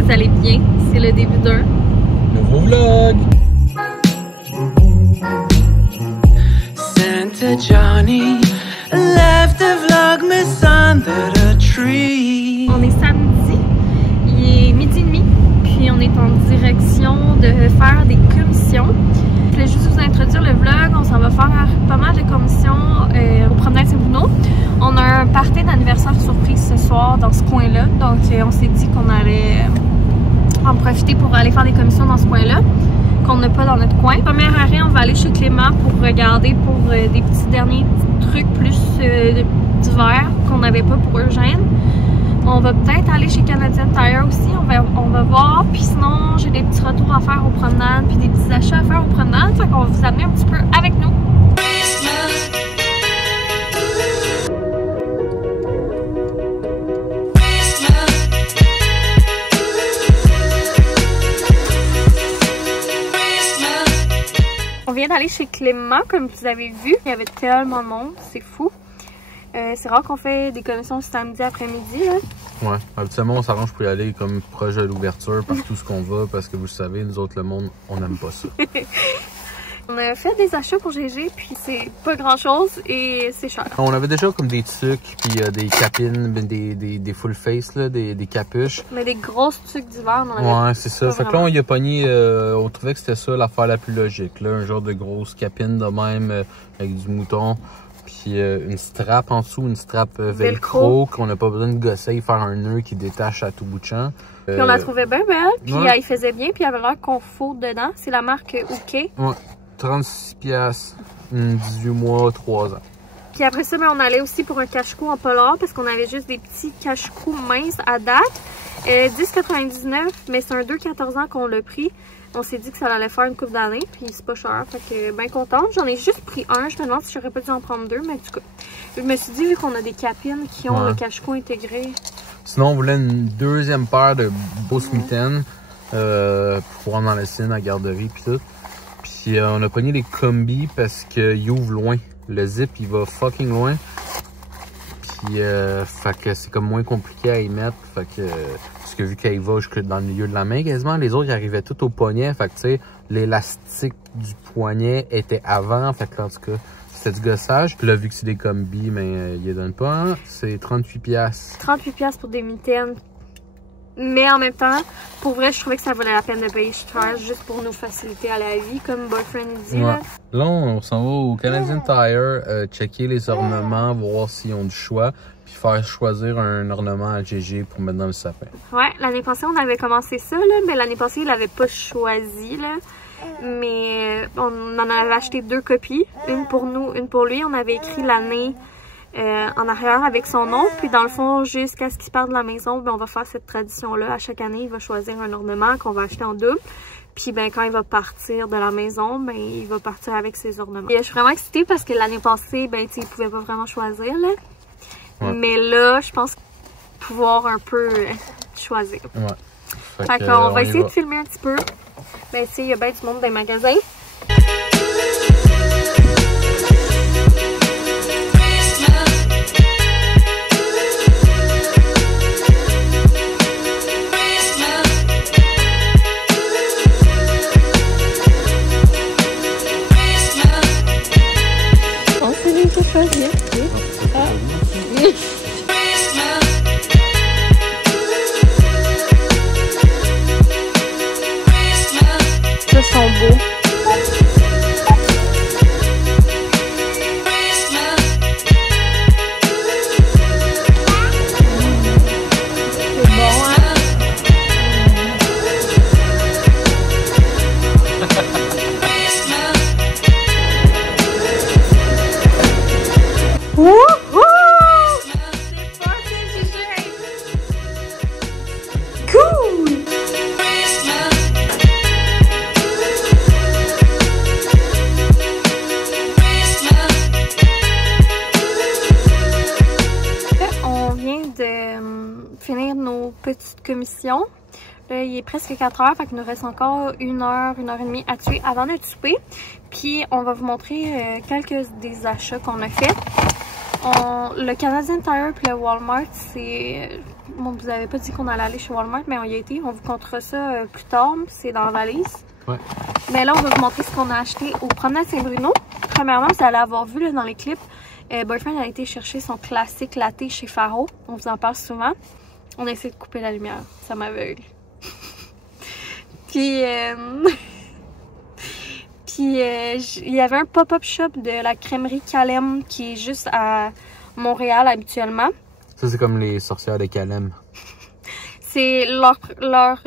que vous allez bien. C'est le début d'un nouveau vlog. Santa Johnny left the vlogmas under the tree. On est samedi, il est 12h30, puis on est en direction de faire des commissions. Je voulais juste vous introduire le vlog. On s'en va faire pas mal de commissions au promenade Saint-Bruno. On a un party d'anniversaire surprise ce soir dans ce coin-là, donc on s'est dit qu'on allait en profiter pour aller faire des commissions dans ce coin-là qu'on n'a pas dans notre coin. Premier arrêt, on va aller chez Clément pour regarder pour des petits derniers trucs plus d'hiver qu'on n'avait pas pour Eugène. On va peut-être aller chez Canadian Tire aussi, on va voir. Puis sinon, j'ai des petits retours à faire aux promenades, puis des petits achats à faire aux promenades. Fait qu'on va vous amener un petit peu avec nous. On vient d'aller chez Clément, comme vous avez vu. Il y avait tellement de monde, c'est fou. C'est rare qu'on fait des commissions samedi après-midi. Ouais, habituellement on s'arrange pour y aller comme proche de l'ouverture partout ce qu'on va parce que vous le savez, nous autres le monde, on n'aime pas ça. On a fait des achats pour GG puis c'est pas grand chose et c'est cher. On avait déjà comme des tucs puis des capines, des full face, là, des capuches. Mais des grosses tucs d'hiver, on en avait. Ouais, c'est ça. Fait que là on y a pogné, on trouvait que c'était ça l'affaire la plus logique. Là, un genre de grosse capine de même avec du mouton. Puis une strap en dessous, une strap velcro qu'on n'a pas besoin de gosser et faire un nœud qui détache à tout bout de champ. Puis on la trouvait bien belle, puis ouais. il faisait bien, puis il avait l'air confort dedans. C'est la marque OK. Ouais, 36$, 18 mois, 3 ans. Puis après ça, on allait aussi pour un cache-cou en polar parce qu'on avait juste des petits cache-cou minces à date. 10,99$, mais c'est un 2,14 ans qu'on l'a pris. On s'est dit que ça allait faire une couple d'années, puis c'est pas cher, fait que bien contente. J'en ai juste pris un, je me demande si j'aurais pas dû en prendre deux, mais en tout cas, je me suis dit, vu qu'on a des capines qui ont le cache-cou intégré. Sinon, on voulait une deuxième paire de beaux mitaines pour pouvoir en laisser une à la garderie, puis tout. Puis on a pogné les combis parce qu'ils ouvrent loin. Le zip, il va fucking loin. Puis, fait que c'est comme moins compliqué à y mettre, fait que... Parce que vu qu'elle va jusque dans le milieu de la main quasiment, les autres ils arrivaient tout au poignet. Fait que tu sais, l'élastique du poignet était avant. Fait que là, en tout cas, c'était du gossage. Puis là, vu que c'est des combis, mais ils les donnent pas. Hein? C'est 38$. 38$ pour des mitaines. Mais en même temps, pour vrai, je trouvais que ça valait la peine de payer cher juste pour nous faciliter à la vie, comme Boyfriend dit. Ouais. Là, on s'en va au Canadian Tire, checker les ornements, voir s'ils ont du choix. Puis faire choisir un ornement à GG pour mettre dans le sapin. Ouais, l'année passée, on avait commencé ça, là, mais l'année passée, il l'avait pas choisi, là. Mais on en avait acheté 2 copies, une pour nous, une pour lui. On avait écrit l'année en arrière avec son nom. Puis dans le fond, jusqu'à ce qu'il parte de la maison, ben, on va faire cette tradition-là. À chaque année, il va choisir un ornement qu'on va acheter en double. Puis ben, quand il va partir de la maison, ben, il va partir avec ses ornements. Et je suis vraiment excitée parce que l'année passée, ben, il pouvait pas vraiment choisir, là. Ouais. Mais là, je pense pouvoir un peu choisir. Ouais. Fait qu'on va essayer de filmer un petit peu. Ben, tu sais, il y a bien du monde dans les magasins. On sait bien que choisir. Ça sont beaux. C'est bon, hein? Finir nos petites commissions. Là, il est presque 4 heures, fait qu'il nous reste encore 1 heure, 1 heure et demie à tuer avant notre souper. Puis on va vous montrer quelques des achats qu'on a fait. Le Canadian Tire et le Walmart, c'est Bon, vous avez pas dit qu'on allait aller chez Walmart, mais on y a été. On vous comptera ça plus tard. C'est dans la valise. Ouais. Mais là, on va vous montrer ce qu'on a acheté au Promenade Saint-Bruno. Premièrement, vous allez avoir vu là, dans les clips, Boyfriend a été chercher son classique latte chez Faro. On vous en parle souvent. On a essayé de couper la lumière. Ça m'aveugle. Puis, il y avait un pop-up shop de la crèmerie Calem qui est juste à Montréal habituellement. Ça, c'est comme les sorcières de Calem. C'est leur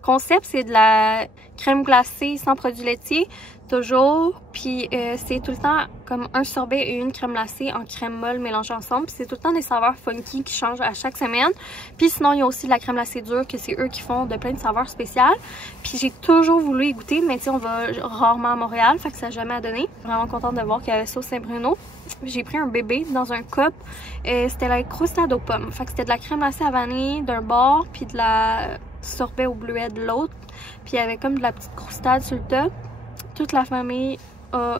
concept, c'est de la crème glacée sans produits laitiers, toujours. Puis c'est tout le temps comme un sorbet et une crème glacée en crème molle mélangées ensemble. Puis c'est tout le temps des saveurs funky qui changent à chaque semaine. Puis sinon, il y a aussi de la crème glacée dure que c'est eux qui font de plein de saveurs spéciales. Puis j'ai toujours voulu y goûter, mais tu sais, on va rarement à Montréal, fait que ça n'a jamais donné. Vraiment contente de voir qu'il y avait ça au Saint-Bruno. J'ai pris un bébé dans un cup. C'était la croustade aux pommes. Fait que c'était de la crème glacée à vanille d'un bord, puis de la sorbet au bleuet de l'autre. Puis il y avait comme de la petite croustade sur le top. Toute la famille a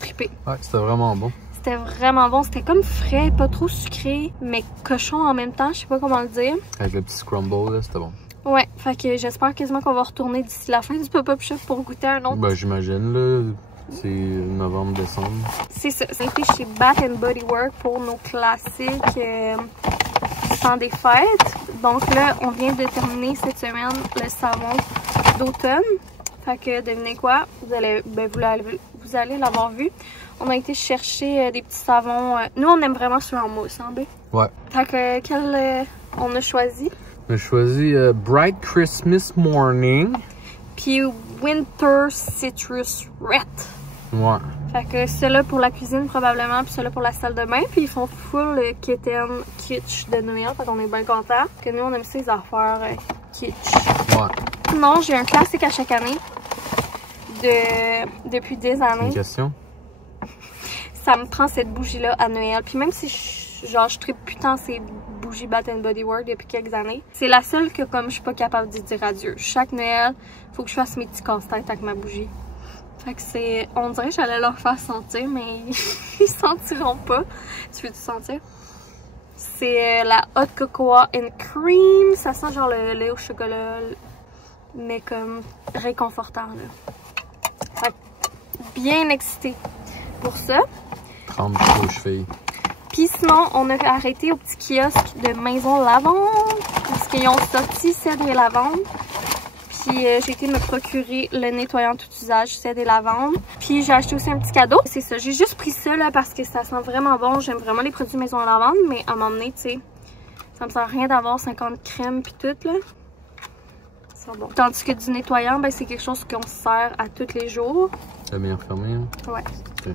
trippé. Ouais, c'était vraiment bon. C'était vraiment bon. C'était comme frais, pas trop sucré, mais cochon en même temps. Je sais pas comment le dire. Avec le petit scramble, là, c'était bon. Ouais, fait que j'espère quasiment qu'on va retourner d'ici la fin du pop-up shop pour goûter un autre. Ben, j'imagine, là. C'est novembre-décembre. C'est ça. Ça a été chez Bath & Body Works pour nos classiques sans des fêtes. Donc là, on vient de terminer cette semaine le savon d'automne. Fait que devinez quoi? Vous allez l'avoir vu. On a été chercher des petits savons. Nous, on aime vraiment ceux en mousse, hein, B? Ouais. Fait que quel on a choisi? On a choisi Bright Christmas Morning. Puis Winter Citrus Red. Ouais. Fait que ceux-là pour la cuisine probablement, puis ceux-là pour la salle de bain. Puis ils font full kitten kitsch de Noël, fait qu'on est bien contents. Que nous on aime ça les affaires kitsch. Ouais. Sinon, j'ai un classique à chaque année. Depuis des années. Une question? Ça me prend cette bougie-là à Noël. Puis même si je tripe putain ces bougies Bath & Body Works depuis quelques années, c'est la seule que comme je suis pas capable de dire adieu. Chaque Noël, faut que je fasse mes petits casse-têtes avec ma bougie. Fait que c'est... On dirait que j'allais leur faire sentir, mais ils sentiront pas. Tu veux-tu sentir? C'est la Hot Cocoa and Cream. Ça sent genre le lait au chocolat, mais comme réconfortant, là. Fait que bien excitée pour ça. 30 aux chevilles. Puis sinon, on a arrêté au petit kiosque de Maison Lavande parce qu'ils ont sorti cèdre et lavande. Puis j'ai été me procurer le nettoyant tout usage cèdre et lavande. Puis j'ai acheté aussi un petit cadeau. C'est ça, j'ai juste pris ça là parce que ça sent vraiment bon. J'aime vraiment les produits Maison Lavande, mais à un moment donné, tu sais, ça me sert rien d'avoir 50 crèmes puis tout là. C'est bon. Tandis que du nettoyant, ben c'est quelque chose qu'on se sert à tous les jours. T'as bien fermé, hein? Ouais. Okay.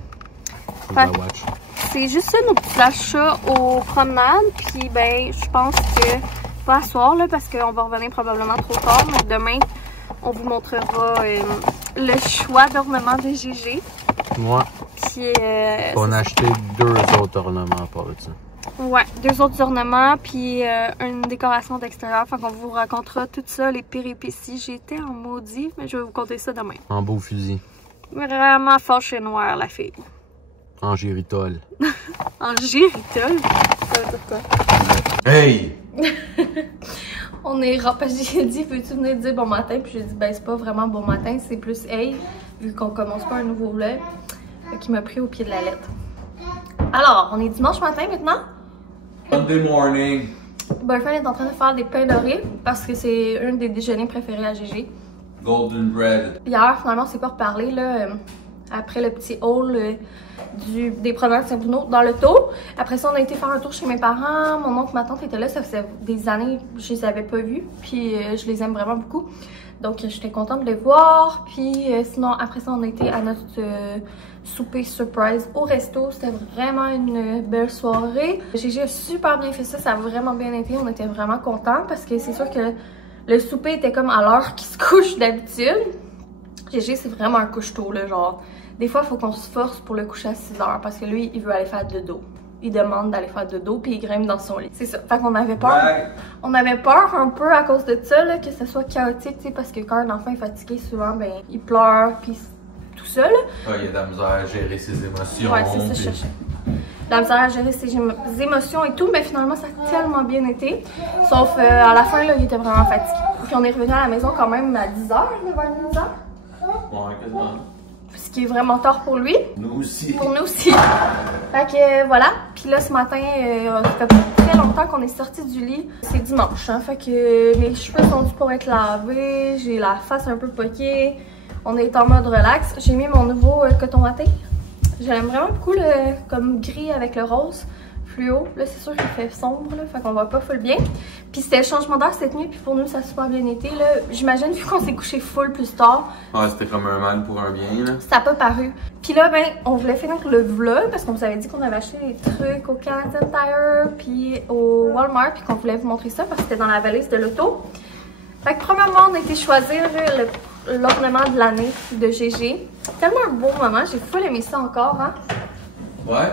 C'est juste ça nos petits achats aux promenades. Puis ben je pense que pas à soir là parce qu'on va revenir probablement trop tard. Mais demain on vous montrera le choix d'ornements de GG. Ouais. Puis on a acheté 2 autres ornements par là dessus. Ouais, 2 autres ornements puis une décoration d'extérieur. Fait qu'on vous racontera tout ça, les péripéties. J'étais en maudit, mais je vais vous conter ça demain. En beau fusil. Vraiment fâchée noire la fille. En géritol. En géritol? Ça veut dire quoi? Hey! On est j'ai dit, peux-tu venir dire bon matin? Puis j'ai dit, ben c'est pas vraiment bon matin, c'est plus hey, vu qu'on commence pas un nouveau vlog. Qui m'a pris au pied de la lettre. Alors, on est dimanche matin maintenant. Monday morning. Boyfriend est en train de faire des pains dorés parce que c'est un des déjeuners préférés à GG. Golden bread. Hier, finalement, on s'est pas reparlé là, après le petit haul des promenades Saint-Bruno dans le taux. Après ça, on a été faire un tour chez mes parents. Mon oncle, ma tante étaient là. Ça faisait des années que je les avais pas vus. Puis je les aime vraiment beaucoup. Donc j'étais contente de les voir. Puis sinon, après ça, on a été à notre souper surprise au resto. C'était vraiment une belle soirée. J'ai super bien fait ça. Ça a vraiment bien été. On était vraiment contents parce que c'est sûr que le souper était comme à l'heure qu'il se couche d'habitude. GG, c'est vraiment un couche-tôt, là, genre. Des fois, il faut qu'on se force pour le coucher à 6 h parce que lui, il veut aller faire dodo. Il demande d'aller faire dodo puis il grimpe dans son lit. C'est ça. Fait qu'on avait peur. On avait peur un peu à cause de ça, là, que ce soit chaotique, tu sais, parce que quand un enfant est fatigué, souvent, ben, il pleure puis tout ça, là. Ah, il a de la misère à gérer ses émotions. Ouais, c'est ça, je cherchais. la misère à gérer ses émotions et tout, mais finalement ça a tellement bien été. Sauf à la fin, là, il était vraiment fatigué. Puis on est revenu à la maison quand même à 10h, 9h, 10h. Ouais, quasiment. Ce qui est vraiment tard pour lui. Nous aussi. Pour nous aussi. Fait que voilà. Puis là, ce matin, ça fait très longtemps qu'on est sorti du lit. C'est dimanche, hein. Fait que mes cheveux sont dus pour être lavés. J'ai la face un peu poquée. On est en mode relax. J'ai mis mon nouveau coton watté. J'aime vraiment beaucoup le comme gris avec le rose fluo. Là, c'est sûr qu'il fait sombre, là, fait qu'on voit pas full bien. Puis c'était le changement d'heure cette nuit, puis pour nous, ça a super bien été, là. J'imagine, vu qu'on s'est couché full plus tard. Ouais, c'était comme un mal pour un bien, là. Ça n'a pas paru. Puis là, ben, on voulait finir le vlog, parce qu'on vous avait dit qu'on avait acheté des trucs au Canadian Tire, puis au Walmart, puis qu'on voulait vous montrer ça, parce que c'était dans la valise de l'auto. Fait que premièrement, on a été choisir l'ornement de l'année de GG. Tellement un beau moment, j'ai full aimé ça encore, hein. Ouais.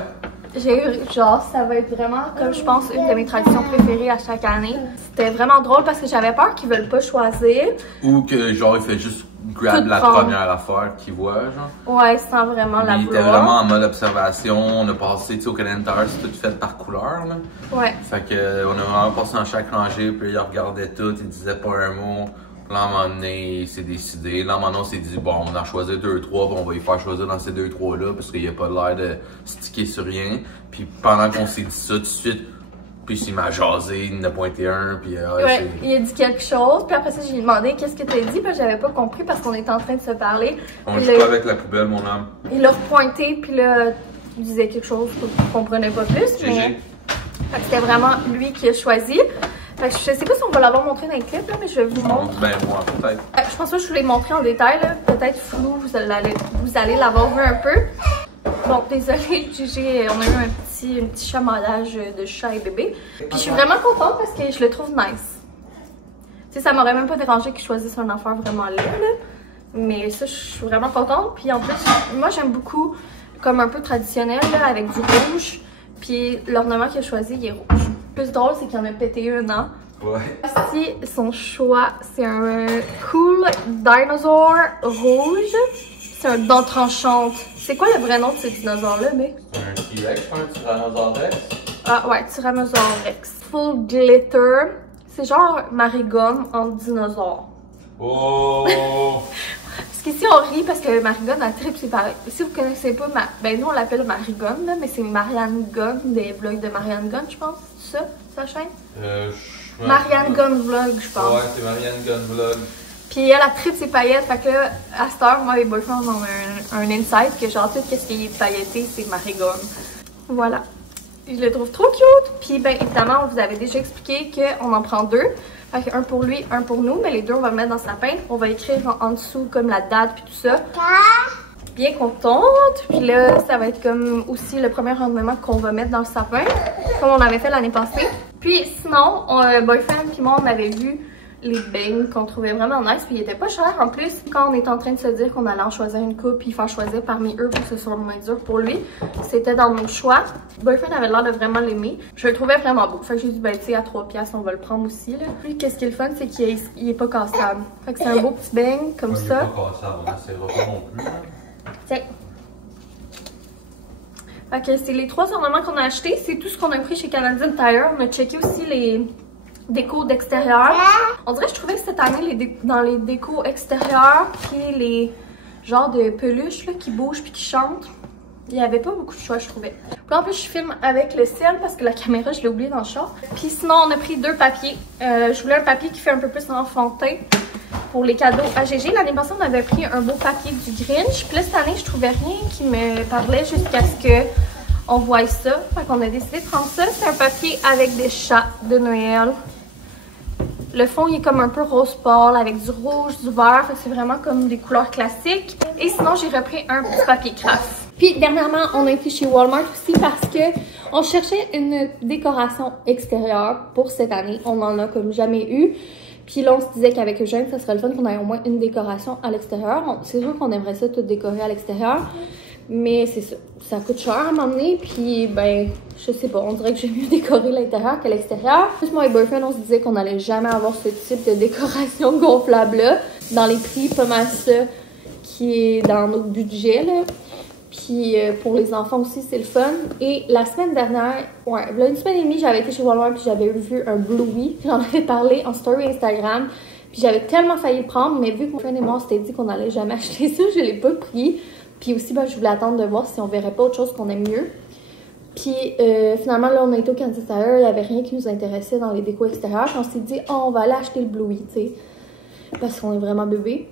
J'ai eu, genre, ça va être vraiment, comme je pense, une de mes traditions préférées à chaque année. C'était vraiment drôle parce que j'avais peur qu'ils veulent pas choisir. Ou que, genre, il fait juste grab la première affaire qu'il voit, genre. Ouais, sans vraiment la vouloir. Il était vraiment en mode observation. On a passé, tu sais, au Canadian Tire, c'est tout fait par couleur, là. Ouais. Fait que, on a vraiment passé dans chaque rangée, puis il regardait tout, il disait pas un mot. Là, à un moment donné, il s'est décidé. Là, à un moment donné, on s'est dit, bon, on en choisit 2-3, puis on va y faire choisir dans ces 2-3-là, parce qu'il n'y a pas l'air de sticker sur rien. Puis pendant qu'on s'est dit ça, tout de suite, puis il m'a jasé, il en a pointé un, puis ouais, il a dit quelque chose, puis après ça, j'ai demandé qu'est-ce que tu as dit, puis j'avais pas compris parce qu'on était en train de se parler. On joue pas avec la poubelle, mon homme. Il l'a repointé, puis là, il disait quelque chose qu'on comprenait pas plus, mais... Fait que c'était vraiment lui qui a choisi. Fait que je sais pas si on va l'avoir montré dans les clips, là, mais je vous montre. Ben, moi, peut-être. Je pense pas que je vous l'ai montré en détail, là. Peut-être flou, vous allez l'avoir vu un peu. Bon, désolée, Gigi, on a eu un petit chamaillage de chat et bébé. Puis je suis vraiment contente parce que je le trouve nice. Tu sais, ça m'aurait même pas dérangé qu'il choisisse un affaire vraiment laid, là. Mais ça, je suis vraiment contente. Puis en plus, moi, j'aime beaucoup, comme un peu traditionnel, là, avec du rouge. Puis l'ornement qu'il a choisi, il est rouge. Le plus drôle, c'est qu'il en a pété un an. Ouais. Ici, son choix, c'est un Cool Dinosaur rouge. C'est un dent tranchante. C'est quoi le vrai nom de ce dinosaure-là, mais? Un T-Rex, un Tyrannosaurus Rex. Ah ouais, Tyrannosaurus Rex. Full glitter. C'est genre Marigold en dinosaure. Oh! Parce qu'ici, on rit parce que Marigold a trip, c'est pareil. Si vous connaissez pas, ben nous, on l'appelle Marigold, là, mais c'est Marianne Gunn, des vlogs de Marianne Gunn, je pense. C'est ça, sa chaîne? Marianne Gunn Vlog, je pense. Ouais, c'est Marianne Gunn Vlog. Puis elle a trip ses paillettes, fait que là, à cette heure, moi et boyfriend, on a un insight que genre tout ce qui est pailleté, c'est Marigold. Voilà. Je le trouve trop cute. Puis ben évidemment, on vous avait déjà expliqué qu'on en prend deux. Fait un pour lui, un pour nous, mais les deux, on va le mettre dans sa sapin. On va écrire en dessous comme la date puis tout ça. Bien contente. Puis là, ça va être comme aussi le premier ornement qu'on va mettre dans le sapin, comme on avait fait l'année passée. Puis sinon, boyfriend puis moi, on avait vu les beignes qu'on trouvait vraiment nice, puis ils étaient pas chers en plus. Quand on était en train de se dire qu'on allait en choisir une coupe puis faire choisir parmi eux pour que ce soit moins dur pour lui, c'était dans nos choix. Boyfriend avait l'air de vraiment l'aimer. Je le trouvais vraiment beau. Fait que j'ai dit, ben tu sais, à 3$, on va le prendre aussi, là. Puis qu'est-ce qui est le fun, c'est qu'il est pas cassable. Fait que c'est un beau petit beigne comme ça. Il est pas cassable, on essaiera pas non plus. Tiens. Fait que c'est les 3 ornements qu'on a achetés. C'est tout ce qu'on a pris chez Canadian Tire. On a checké aussi les déco d'extérieur. On dirait que je trouvais que cette année, dans les décos extérieurs, puis les genres de peluches là, qui bougent puis qui chantent, il n'y avait pas beaucoup de choix, je trouvais. Puis en plus, je filme avec le ciel parce que la caméra, je l'ai oublié dans le char. Puis sinon, on a pris 2 papiers. Je voulais un papier qui fait un peu plus enfantin pour les cadeaux à GG. L'année passée, on avait pris un beau papier du Grinch. Puis là, cette année, je trouvais rien qui me parlait jusqu'à ce que on voit ça. Fait qu'on a décidé de prendre ça. C'est un papier avec des chats de Noël. Le fond, il est comme un peu rose pâle avec du rouge, du vert. C'est vraiment comme des couleurs classiques. Et sinon, j'ai repris un petit papier craft. Puis dernièrement, on a été chez Walmart aussi parce que on cherchait une décoration extérieure pour cette année. On en a comme jamais eu. Puis là, on se disait qu'avec Eugène, ça serait le fun qu'on ait au moins une décoration à l'extérieur. C'est sûr qu'on aimerait ça tout décorer à l'extérieur. Mais c'est ça, ça coûte cher à m'emmener, puis ben, je sais pas, on dirait que j'aime mieux décorer l'intérieur que l'extérieur. Plus moi et boyfriend, on se disait qu'on allait jamais avoir ce type de décoration gonflable-là. Dans les prix, pas mal ça qui est dans notre budget, là. Puis pour les enfants aussi, c'est le fun. Et la semaine dernière, ouais, il y a une semaine et demie, j'avais été chez Walmart puis j'avais vu un Bluey. J'en avais parlé en story Instagram. Puis j'avais tellement failli le prendre, mais vu que mon frère et moi, on s'était dit qu'on n'allait jamais acheter ça, je l'ai pas pris. Puis aussi, ben, je voulais attendre de voir si on verrait pas autre chose qu'on aime mieux. Puis finalement, là, on a été au Kansas Tire, il n'y avait rien qui nous intéressait dans les décos extérieures. Puis on s'est dit, oh, on va aller acheter le Bluey, tu sais, parce qu'on est vraiment bébé.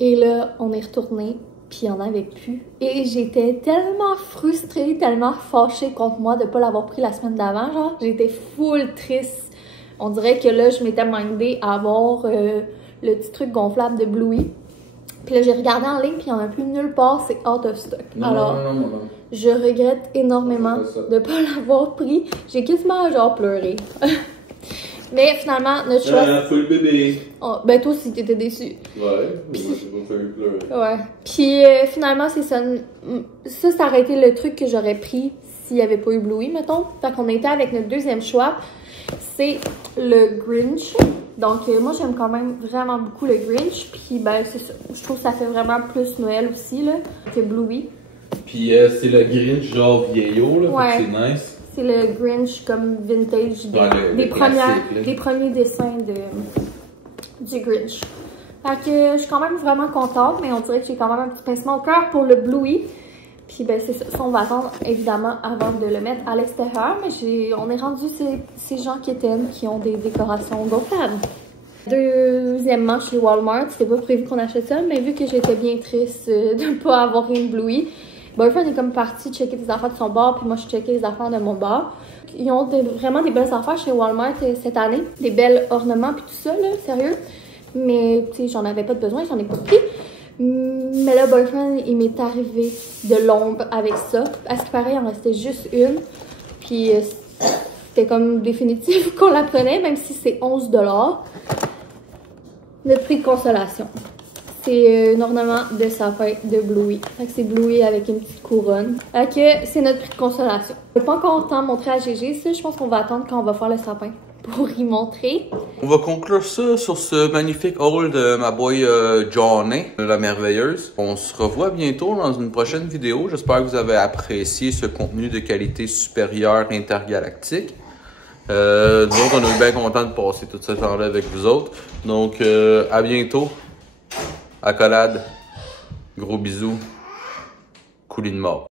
Et là, on est retourné. Puis il n'y en avait plus. Et j'étais tellement frustrée, tellement fâchée contre moi de ne pas l'avoir pris la semaine d'avant. Genre, j'étais full triste. On dirait que là, je m'étais mindée à avoir le petit truc gonflable de Bluey. Puis là, j'ai regardé en ligne, puis il n'y en a plus nulle part, c'est out of stock. Alors, je regrette énormément de ne pas l'avoir pris. J'ai quasiment genre pleuré. Mais finalement, notre choix. Faut le bébé. Oh, ben toi aussi, t'étais déçue. Ouais, mais moi, j'ai pas fallu pleurer. Ouais. Puis finalement, c'est ça. Ça aurait été le truc que j'aurais pris s'il n'y avait pas eu Bluey, mettons. Fait qu'on était avec notre deuxième choix. C'est le Grinch. Donc, moi, j'aime quand même vraiment beaucoup le Grinch. Puis, ben, c'est ça. Je trouve que ça fait vraiment plus Noël aussi, là, que Bluey. Puis, c'est le Grinch genre vieillot, là. Ouais. C'est nice. C'est le Grinch comme vintage des premiers dessins du Grinch. Fait que je suis quand même vraiment contente, mais on dirait que j'ai quand même un petit pincement au cœur pour le Bluey. Puis ben c'est ça, on va attendre évidemment avant de le mettre à l'extérieur, mais on est rendu ces gens qui ont des décorations gonflables. Deuxièmement, chez Walmart, c'était pas prévu qu'on achète ça, mais vu que j'étais bien triste de ne pas avoir une Bluey, Boyfriend est comme parti checker des affaires de son bar, puis moi je checkais les affaires de mon bar. Ils ont vraiment des belles affaires chez Walmart cette année, des belles ornements puis tout ça, là, sérieux. Mais tu sais, j'en avais pas de besoin, j'en ai pas pris. Mais là, Boyfriend, il m'est arrivé de l'ombre avec ça. À ce qui paraît, il en restait juste une. Puis c'était comme définitif qu'on la prenait, même si c'est 11 $. Notre prix de consolation. C'est un ornement de sapin de Bluey. Fait que c'est Bluey avec une petite couronne. Fait que c'est notre prix de consolation. Je n'ai pas encore le temps de montrer à GG ça. Je pense qu'on va attendre quand on va faire le sapin pour y montrer. On va conclure ça sur ce magnifique haul de ma boy Johnny, la merveilleuse. On se revoit bientôt dans une prochaine vidéo. J'espère que vous avez apprécié ce contenu de qualité supérieure intergalactique. Nous autres, on est bien contents de passer tout ce temps-là avec vous autres. Donc, à bientôt. Accolade. Gros bisous. Coulis de mort.